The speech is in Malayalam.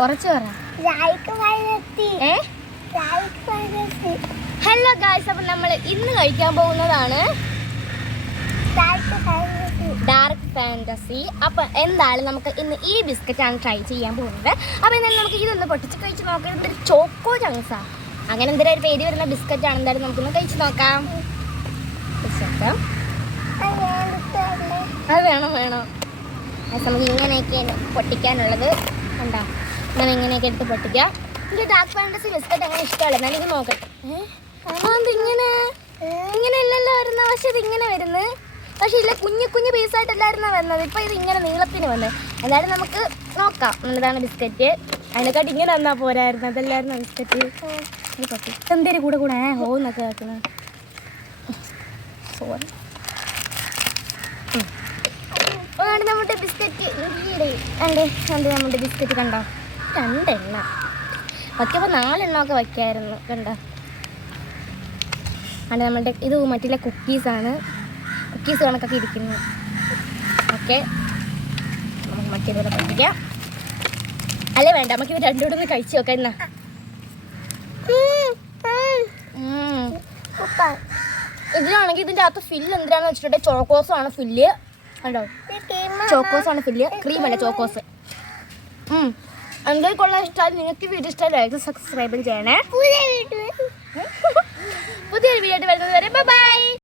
കുറച്ച് പറ. ഹലോ ഗായ്സ്, അപ്പം നമ്മൾ ഇന്ന് കഴിക്കാൻ പോകുന്നതാണ് ഡാർക്ക് ഫാന്റസി. അപ്പം എന്തായാലും നമുക്ക് ഇന്ന് ഈ ബിസ്ക്കറ്റാണ് ട്രൈ ചെയ്യാൻ പോകുന്നത്. അപ്പം എന്തായാലും നമുക്ക് ഇതൊന്ന് പൊട്ടിച്ച് കഴിച്ച് നോക്കാം. ഇതൊരു ചോക്കോ ചങ്സാ അങ്ങനെ എന്തെങ്കിലും ഒരു പേര് വരുന്ന ബിസ്ക്കറ്റാണ്. എന്തായാലും നമുക്കൊന്ന് കഴിച്ച് നോക്കാം. അത് വേണോ നമുക്ക് ഇങ്ങനെയൊക്കെയാണ് പൊട്ടിക്കാനുള്ളത്. കണ്ടോ, ഇങ്ങനെയൊക്കെ എടുത്ത് പൊട്ടിക്കാം. എനിക്ക് ഡാർക്ക് ഫാന്റസി ബിസ്ക്കറ്റ് അങ്ങനെ ഇഷ്ടമല്ല. എന്നാലും ഇത് നോക്കട്ടെ. ഇങ്ങനെ ഇല്ലല്ലോ വരുന്നത്. പക്ഷെ ഇതിങ്ങനെ വരുന്നത്. പക്ഷെ ഇല്ല, കുഞ്ഞു പീസായിട്ടല്ലായിരുന്നു വരുന്നത്. ഇപ്പം ഇത് ഇങ്ങനെ നീളത്തിന് വന്നത്. എന്തായാലും നമുക്ക് നോക്കാം എന്നതാണ് ബിസ്ക്കറ്റ്. അതിനെക്കാട്ടി ഇങ്ങനെ വന്നാൽ പോരായിരുന്നു. അതല്ലായിരുന്നു ബിസ്ക്കറ്റ്. എന്തേലും കൂടെ ഹോന്നൊക്കെ വെക്കുന്നത്. സോറി. നമ്മുടെ ബിസ്ക്കറ്റ് നമ്മുടെ ബിസ്ക്കറ്റ് കണ്ടോ, 2 എണ്ണം വയ്ക്കുമ്പോൾ 4 എണ്ണമൊക്കെ വയ്ക്കായിരുന്നു. കണ്ടോ, അത് നമ്മുടെ ഇത് മറ്റുള്ള കുക്കീസാണ്. കുക്കീസ് കണക്കൊക്കെ ഇരിക്കുന്നു. ഓക്കെ, നമുക്ക് മറ്റേതുപോലെ പഠിപ്പിക്കാം. അല്ലേ വേണ്ട, നമുക്കിത് രണ്ടുകൂടെ ഒന്ന് കഴിച്ച് നോക്കാം. എന്നാ ഇതിലാണെങ്കിൽ ഇതിൻ്റെ അകത്ത് ഫില്ല് എന്തിനാന്ന് വെച്ചിട്ടുണ്ടെങ്കിൽ ചോക്കോസാണ് ഫില്ല്. കണ്ടോ, ചോക്കോസാണ് ഫില്ല്, ക്രീമല്ല ചോക്കോസ്. എന്തെങ്കിലും കൊള്ളാൻ ഇഷ്ടമായി, നിങ്ങൾക്ക് വീഡിയോ ഇഷ്ടമായി സബ്സ്ക്രൈബ് ചെയ്യണേ. പുതിയൊരു വീഡിയോ ആയിട്ട് വരുന്നത് വരെ ബൈ.